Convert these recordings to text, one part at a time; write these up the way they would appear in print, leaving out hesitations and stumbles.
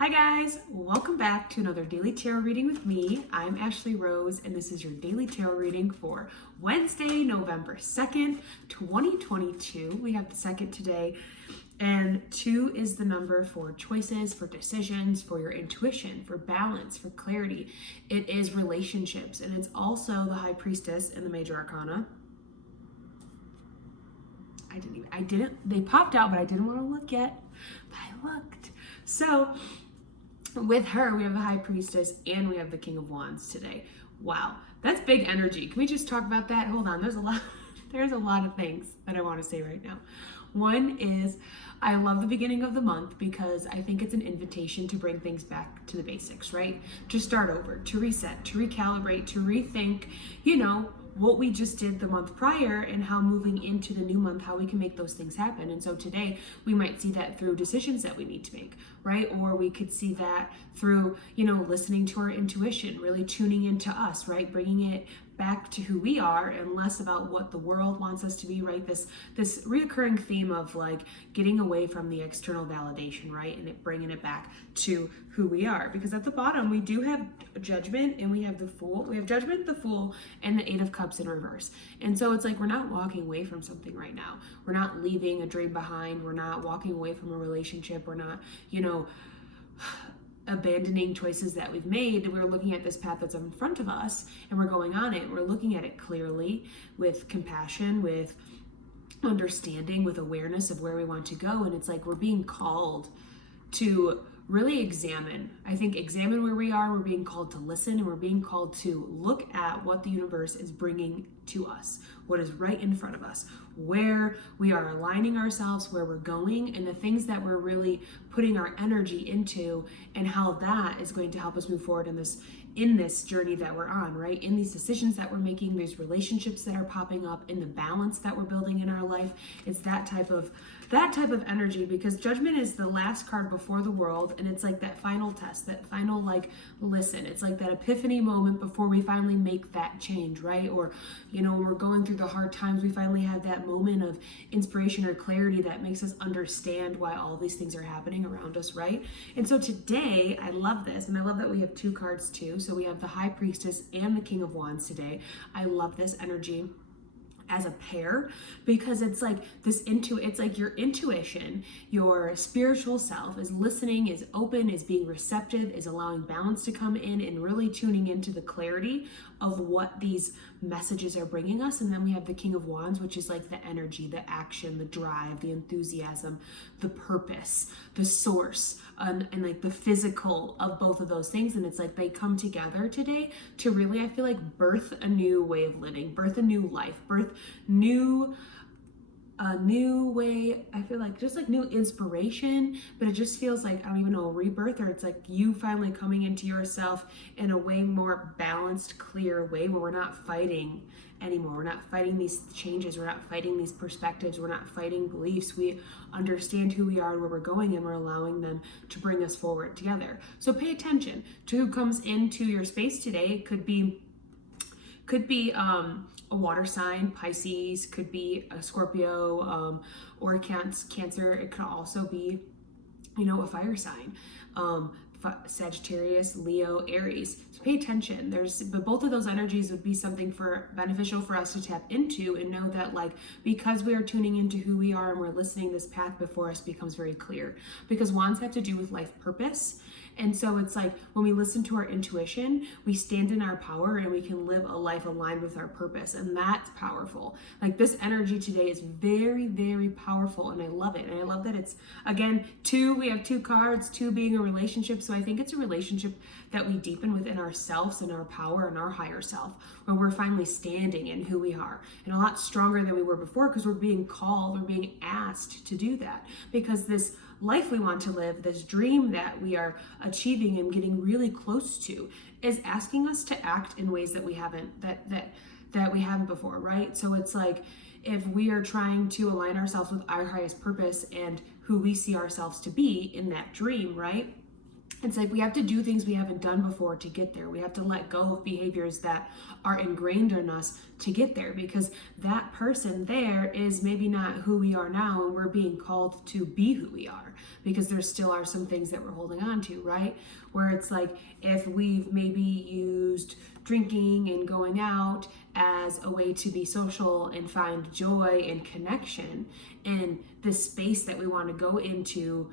Hi guys, welcome back to another daily tarot reading with me. I'm Ashley Rose and this is your daily tarot reading for Wednesday, November 2nd, 2022. We have the second today, and 2 is the number for choices, for decisions, for your intuition, for balance, for clarity. It is relationships, and it's also the High Priestess in the Major Arcana. They popped out, but I didn't want to look yet, but I looked. So with her, we have the High Priestess and we have the King of Wands today. Wow, that's big energy. Can we just talk about that? Hold on, there's a lot of things that I want to say right now. One is, I love the beginning of the month because I think it's an invitation to bring things back to the basics, right? To start over, to reset, to recalibrate, to rethink, what we just did the month prior and how moving into the new month, how we can make those things happen. And so today we might see that through decisions that we need to make, right? Or we could see that through, listening to our intuition, really tuning into us, right? Bringing it back to who we are and less about what the world wants us to be, right? This reoccurring theme of like getting away from the external validation, right? And bringing it back to who we are. Because at the bottom, we do have Judgment and we have the Fool. We have Judgment, the Fool, and the Eight of Cups in reverse. And so it's like we're not walking away from something right now. We're not leaving a dream behind. We're not walking away from a relationship. We're not, abandoning choices that we've made. We're looking at this path that's in front of us and we're going on it. We're looking at it clearly with compassion, with understanding, with awareness of where we want to go. And it's like we're being called to really examine where we are. We're being called to listen, and we're being called to look at what the universe is bringing to us, what is right in front of us, where we are aligning ourselves, where we're going, and the things that we're really putting our energy into, and how that is going to help us move forward in this journey that we're on, right? In these decisions that we're making, these relationships that are popping up, in the balance that we're building in our life. It's that type of energy, because Judgment is the last card before the World, and it's like that final test, that final listen. It's like that epiphany moment before we finally make that change, right? Or when we're going through the hard times, we finally have that moment of inspiration or clarity that makes us understand why all these things are happening around us, right? And so today, I love this, and I love that we have 2 cards too. So we have the High Priestess and the King of Wands today. I love this energy as a pair, because it's like it's like your intuition, your spiritual self is listening, is open, is being receptive, is allowing balance to come in, and really tuning into the clarity of what these messages are bringing us. And then we have the King of Wands, which is like the energy, the action, the drive, the enthusiasm, the purpose, the source, and like the physical of both of those things. And it's like they come together today to really, I feel like, birth a new way of living, birth a new life, birth a new way, I feel like, just like new inspiration. But it just feels like, I don't even know, a rebirth, or it's like you finally coming into yourself in a way more balanced, clear way, where we're not fighting anymore. We're not fighting these changes. We're not fighting these perspectives. We're not fighting beliefs. We understand who we are and where we're going, and we're allowing them to bring us forward together. So pay attention to who comes into your space today. It could be a water sign, Pisces, could be a Scorpio, or Cancer. It could also be, a fire sign, Sagittarius, Leo, Aries. So pay attention. But both of those energies would be something beneficial for us to tap into, and know that, like, because we are tuning into who we are and we're listening, this path before us becomes very clear, because wands have to do with life purpose. And so it's like when we listen to our intuition, we stand in our power and we can live a life aligned with our purpose. And that's powerful. Like, this energy today is very, very powerful, and I love it. And I love that it's, again, 2, we have 2 cards, 2 being a relationship. So I think it's a relationship that we deepen within ourselves and our power and our higher self, where we're finally standing in who we are, and a lot stronger than we were before, because we're being called, we're being asked to do that, because this life we want to live, this dream that we are achieving and getting really close to, is asking us to act in ways that we haven't before, right? So it's like, if we are trying to align ourselves with our highest purpose and who we see ourselves to be in that dream, right? It's like we have to do things we haven't done before to get there. We have to let go of behaviors that are ingrained in us to get there, because that person there is maybe not who we are now, and we're being called to be who we are, because there still are some things that we're holding on to, right? Where it's like if we've maybe used drinking and going out as a way to be social and find joy and connection, and the space that we want to go into,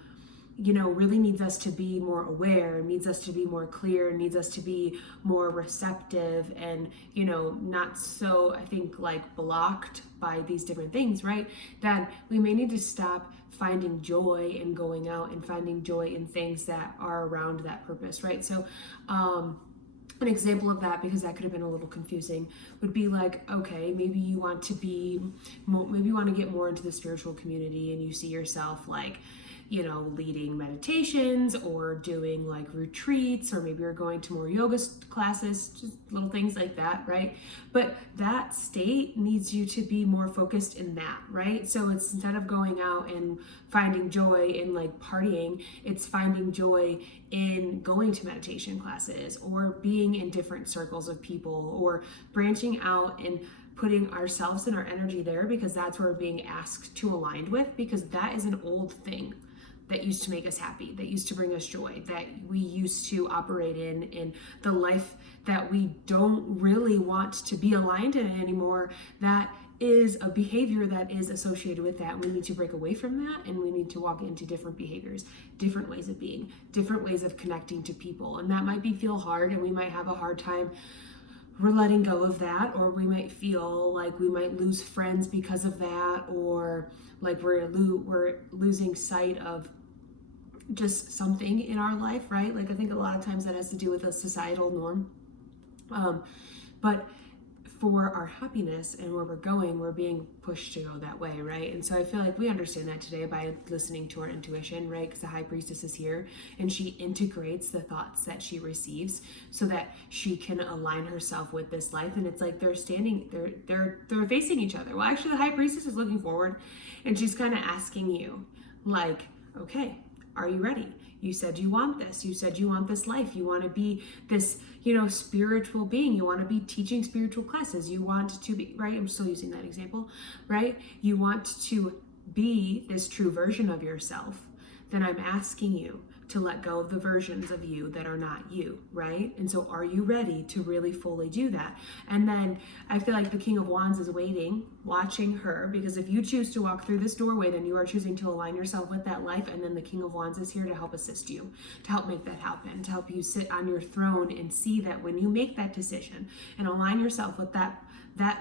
really needs us to be more aware, needs us to be more clear, needs us to be more receptive, and, not so, I think, like blocked by these different things, right? That we may need to stop finding joy in going out and finding joy in things that are around that purpose, right? So, an example of that, because that could have been a little confusing, would be like, okay, maybe you want to get more into the spiritual community, and you see yourself like, leading meditations or doing like retreats, or maybe you're going to more yoga classes, just little things like that, right? But that state needs you to be more focused in that, right? So it's, instead of going out and finding joy in like partying, it's finding joy in going to meditation classes, or being in different circles of people, or branching out and putting ourselves and our energy there, because that's where we're being asked to align with, because that is an old thing that used to make us happy, that used to bring us joy, that we used to operate in the life that we don't really want to be aligned in anymore. That is a behavior that is associated with that. We need to break away from that, and we need to walk into different behaviors, different ways of being, different ways of connecting to people. And that might feel hard, and we might have a hard time we're letting go of that, or we might feel like we might lose friends because of that, or like we're losing sight of just something in our life, right? Like I think a lot of times that has to do with a societal norm. But for our happiness and where we're going, we're being pushed to go that way, right? And so I feel like we understand that today by listening to our intuition, right? Because the high priestess is here, and she integrates the thoughts that she receives so that she can align herself with this life. And it's like they're facing each other. Well, actually, the high priestess is looking forward, and she's kind of asking you, like, okay, are you ready? You said you want this. You said you want this life. You want to be this, spiritual being. You want to be teaching spiritual classes. You want to be, right? I'm still using that example, right? You want to be this true version of yourself. Then I'm asking you to let go of the versions of you that are not you, right? And so are you ready to really fully do that? And then I feel like the King of Wands is waiting, watching her, because if you choose to walk through this doorway, then you are choosing to align yourself with that life. And then the King of Wands is here to help assist you, to help make that happen, to help you sit on your throne and see that when you make that decision and align yourself with that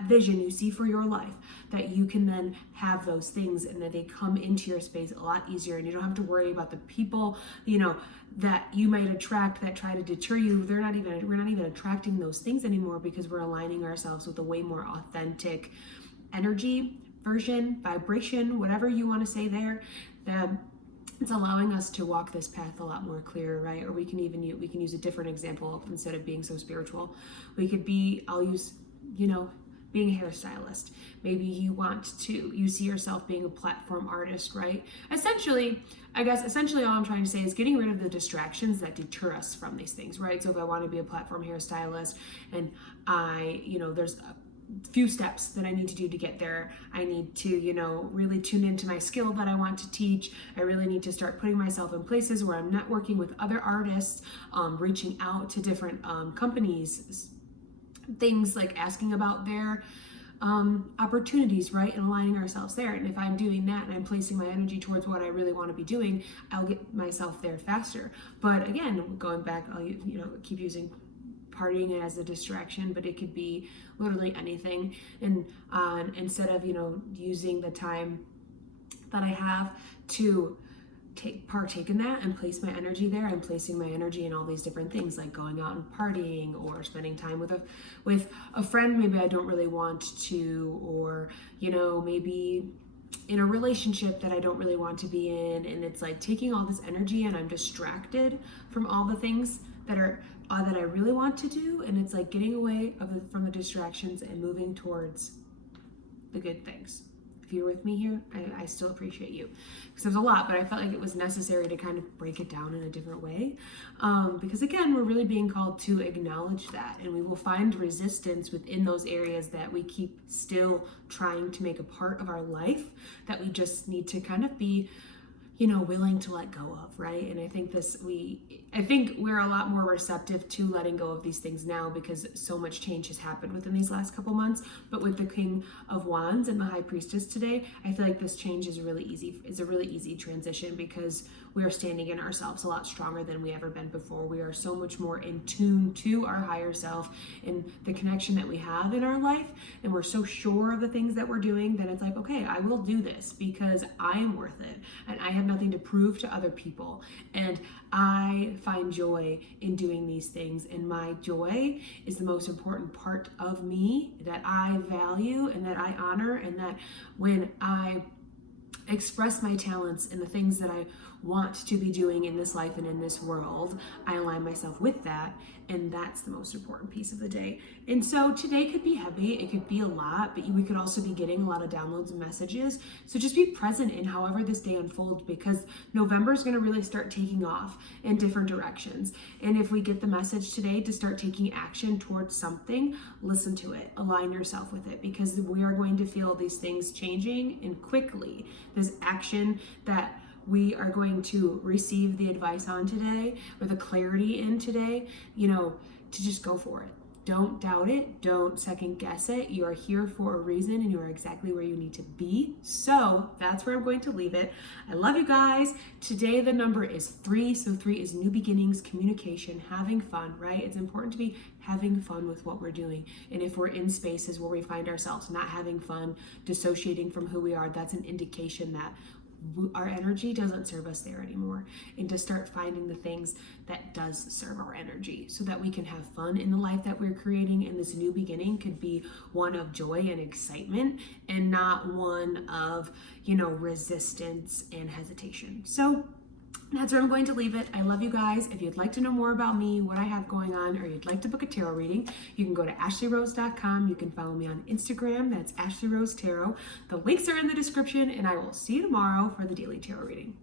vision you see for your life, that you can then have those things, and that they come into your space a lot easier, and you don't have to worry about the people, that you might attract that try to deter you. We're not even attracting those things anymore, because we're aligning ourselves with a way more authentic energy, version, vibration, whatever you want to say there. It's allowing us to walk this path a lot more clear, right? Or we can use a different example. Instead of being so spiritual, I'll use, being a hairstylist. Maybe you see yourself being a platform artist, right? Essentially all I'm trying to say is getting rid of the distractions that deter us from these things, right? So if I want to be a platform hairstylist, and there's a few steps that I need to do to get there. I need to, really tune into my skill that I want to teach. I really need to start putting myself in places where I'm networking with other artists, reaching out to different companies, things like asking about their opportunities, right? And aligning ourselves there. And if I'm doing that and I'm placing my energy towards what I really want to be doing, I'll get myself there faster. But again, going back, I'll keep using partying as a distraction, but it could be literally anything. And instead of using the time that I have to partake in that and place my energy there, I'm placing my energy in all these different things, like going out and partying, or spending time with a friend maybe I don't really want to, or maybe in a relationship that I don't really want to be in. And it's like taking all this energy, and I'm distracted from all the things that I really want to do. And it's like getting away from the distractions and moving towards the good things. if you're with me here, I still appreciate you. Because there's a lot, but I felt like it was necessary to kind of break it down in a different way. Because again, we're really being called to acknowledge that, and we will find resistance within those areas that we keep still trying to make a part of our life, that we just need to kind of be, willing to let go of, right? And I think we're a lot more receptive to letting go of these things now because so much change has happened within these last couple months. But with the King of Wands and the High Priestess today, I feel like this change is really easy. It's a really easy transition because we are standing in ourselves a lot stronger than we ever been before. We are so much more in tune to our higher self and the connection that we have in our life. And we're so sure of the things that we're doing that it's like, okay, I will do this because I am worth it. And I have nothing to prove to other people. And I find joy in doing these things. And my joy is the most important part of me that I value and that I honor. And that when I express my talents and the things that I want to be doing in this life and in this world, I align myself with that, and that's the most important piece of the day. And so today could be heavy, it could be a lot, but we could also be getting a lot of downloads and messages. So just be present in however this day unfolds, because November is going to really start taking off in different directions. And if we get the message today to start taking action towards something, listen to it, align yourself with it, because we are going to feel these things changing and quickly. This action that we are going to receive the advice on today, or the clarity in today, to just go for it. Don't doubt it. Don't second guess it. You are here for a reason, and you are exactly where you need to be. So that's where I'm going to leave it. I love you guys. Today the number is 3. So 3 is new beginnings, communication, having fun, right? It's important to be having fun with what we're doing. And if we're in spaces where we find ourselves not having fun, dissociating from who we are, that's an indication that our energy doesn't serve us there anymore, and to start finding the things that does serve our energy so that we can have fun in the life that we're creating. And this new beginning could be one of joy and excitement, and not one of resistance and hesitation. So that's where I'm going to leave it. I love you guys. If you'd like to know more about me, what I have going on, or you'd like to book a tarot reading, you can go to ashleyrose.com. You can follow me on Instagram. That's Ashley Rose Tarot. The links are in the description, and I will see you tomorrow for the daily tarot reading.